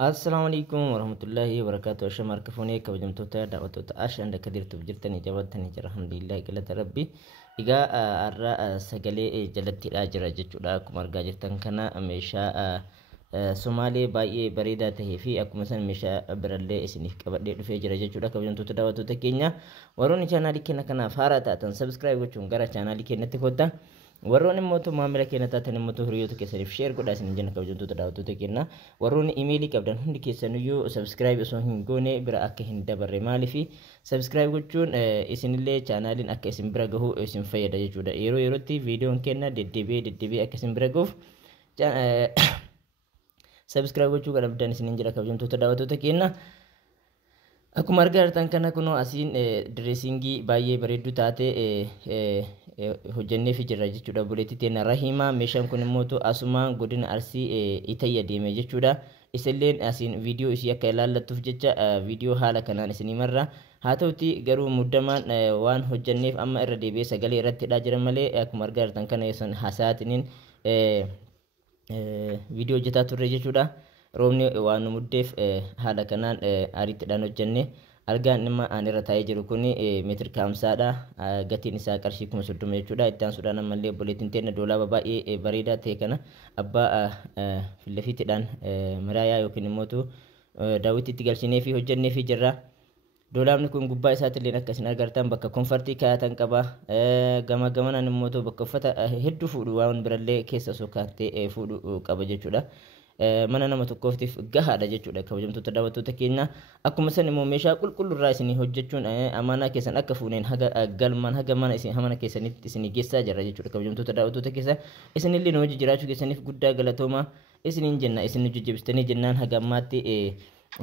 Assalamualaikum warahmatullahi wabarakatuh. Ashama harka kabajamtoota daawwattoota ashaan akka dirtuuf jirtanii jabaatanii jira. Alhamdulillah galata rabbi. Egaa har'a sagalee jalattiidhaa jira jechuudha. Akkuma argaa jirtan kana meeshaa Somaalee baay'ee bareedaa tahee fi akkuma san meeshaa birallee isiniif qabadhee dhufee jira jechuudha. Kabajamtoota daawwattoota keenya warroonni chaanaalii keenya kanaaf haaraa taatan subscribe gochuun gara chaanaalii keenyatti kottaa. Warroonni immoo maamila keenya taatan immoo hiriyoota keessaniif share godhaa isin jenna kabajamtoota daawwattoota keenya. Warroonni emailii qabdan hundi keessaniyyuu subscribe osoo hin goone bira akka hin dabarre maaliifi subscribe gochuun isinillee chaanaaliin akka isin bira gahu isin fayyada jechuudha. Yeroo yerootti viidiyoon keenya deddeebi'ee akka isin bira gahuuf subscribe gochuu kan abdaan isin jira kabajamtoota daawwattoota keenya. Akkuma argaa jirtan kana kunoo asiin dressingii baay'ee bareedduu taate hojjennee fi jirra jechuudha. Buleetti teena Rahimaa meeshaan kun immoo asumaan godina Arsii Itayya deeme jechuudha. Isilleen asiin viidiyoo isii akka ilaallattuuf jecha viidiyoo haala kanaan isinii marra. Haa ta'uti garuu muddamaan waan hojjenneef amma irra deebi'ee sagalee irratti hidhaa jira malee akkuma argaa jirtan kana yosan haasa'atiniin viidiyoo hojjetaa turre jechuudha. Roobni waan nu muddeef haala kanaan ariitiidhaan hojjenne argaan dhimma aan irra taa'ee jiru kun meetira kaamsaadha. Gatiin isaa qarshii 30,000 jechuudha. Itti aansuudhaan ammallee obboleettiin teenya doolaaba baay'ee bareedaa ta'e kana abbaa fillafiitiidhaan miraayaa yookiin immoo daawwitiitti galchinee fi hojjennee fi jirra. Doolaabni kun gubbaa isaatiillee akkasiin agartan bakka konfartii kaayatan qaba. Gama gamanaan immoo bakka uffata hedduu fuudhu waan birallee keessa osoo kaattee fuudhu qaba jechuudha. Mana nama tokkootiif gahaadha jechuudha kabajamtoota daawwattoota keenya. Akkuma san immoo meeshaa qulqulluurraa isinii hojjechuun amaanaa keessan akka fuuneen haga galmaan haga mana isin hamana keessanitti isinii geessaa jirra jechuudha kabajamtoota daawwattoota keessa. Isinillee hojii jiraachuu keessaniif guddaa galatooma isiniin jenna. Isin jajjabeessitanii jennaan haga ammaatti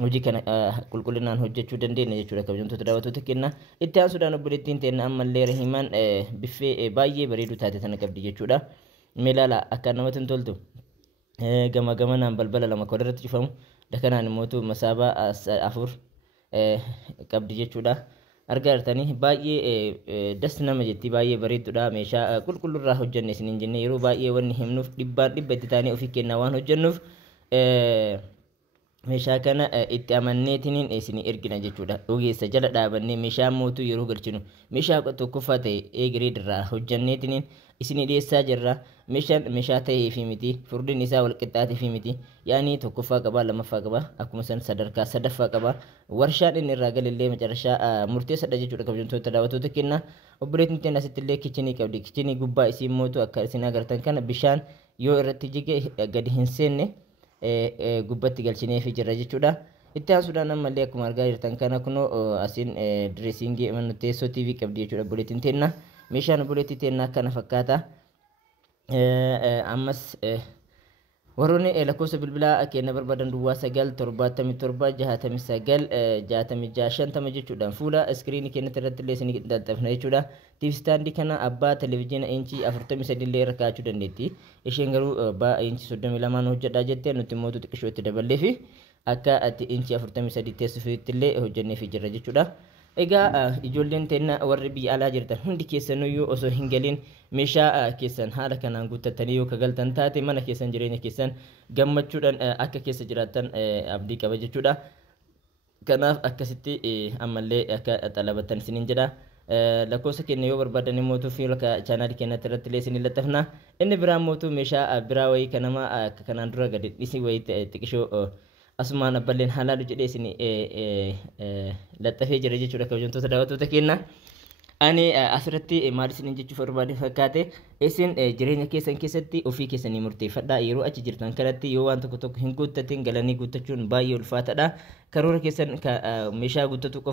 hojii kana qulqullinaan hojjechuu dandeenya jechuudha kabajamtoota daawwattoota keenya. Itti aansuudhaan obboleettiin teenya ammallee Rahimaan biffee baay'ee bareedu taate tana qabdi jechuudha. Meelaala akka namatti hin toltu. Gama gamanaan balbala lama kodarratti cufamu dakanaan immoo masaabaa 4 qabdi jechuudha. Argaa jirtanii baay'ee das nama jetti baay'ee bareedduudha. Meeshaa qulqulluurraa hojjenne isiniin jenne yeroo baay'ee wanni himnuuf dhibbaan dhibba itti taanee ofii kennaa waan hojjennuuf meeshaa kana itti amanneetiin isinii ergina jechuudha. Ogeessa jala dhaabannee meeshaa mootuu yeroo galchinu meeshaa tokkoffaa ta'e eegireedirraa hojjenneetiin isinii dhiyeessaa jirra. Meeshaan meeshaa ta'ee fi miti furdiin isaa wal qixxaatee fi miti yaani tokkoffaa qaba lamaffaa qaba akkuma san sadarkaa sadaffaa qaba. Warshaan inni irraa galillee macarashaa murteessadha jechuudha kabajamtoota daawwattoota keenya. Obboleettiin teenya asittillee kichinii qabdi. Kichinii gubbaa isii mootuu akka isin agartan kana bishaan yoo irratti jige gadi hin seenne gubbatti galchinee fi jirra jechuudha. Itti aansuudhaan ammallee akkuma argaa jirtan kana kunoo asiin dressingii teessoo TV qabdi jechuudha obboleettiin teenya. Meeshaan obboleettii teenya kana fakkaata. Ammas warroonni lakkoofsa bilbilaa keenya barbaadan duwwaa 977 jechuudhaan fuula iskiriinii keenyatti irratti illee isinii dadhabna jechuudha. TV staandii kana abbaa televezyiina inchii 43 illee irra kaa'achuu dandeetti. Isheen garuu abbaa inchii 32 hojjedhaa jettee nuti immoo xiqqishoo itti daballee fi akka ati inchii 43 teessuufiitti illee hojjennee fi jirra jechuudha. Egaa ijoolleen teenya warri biyya alaa jirtan hundi keessanuyyuu osoo hin galiin meeshaa keessan haala kanaan guuttattanii yoo kagaltan taate mana keessan jireenya keessan gammachuudhaan akka keessa jiraattan abdii qaba jechuudha. Kanaaf akkasitti ammallee akka xalabattan isiniin jedha. Lakkoofsa keenya yoo barbaadan immoo fuula chaanaalii keenyatti irratti illee isinii laxafna. Inni biraan immoo meeshaa biraa wayii kanama akka kanaan dura gadi dhisii wayii xiqqishoo asumaan abballeen halaalu jedhee isin laxafee jira jechuudha kabajamtoota daawwattoota keenya. Ani asirratti maal isiniin jechuuf barbaade fakkaate isin jireenya keessan keessatti ofii keessanii murteeffadhaa. Yeroo achi jirtan kanatti yoo waan tokko hin guuttatin galanii guuttachuun baay'ee ulfaataadha. Karoora keessan meeshaa guuttatu qofa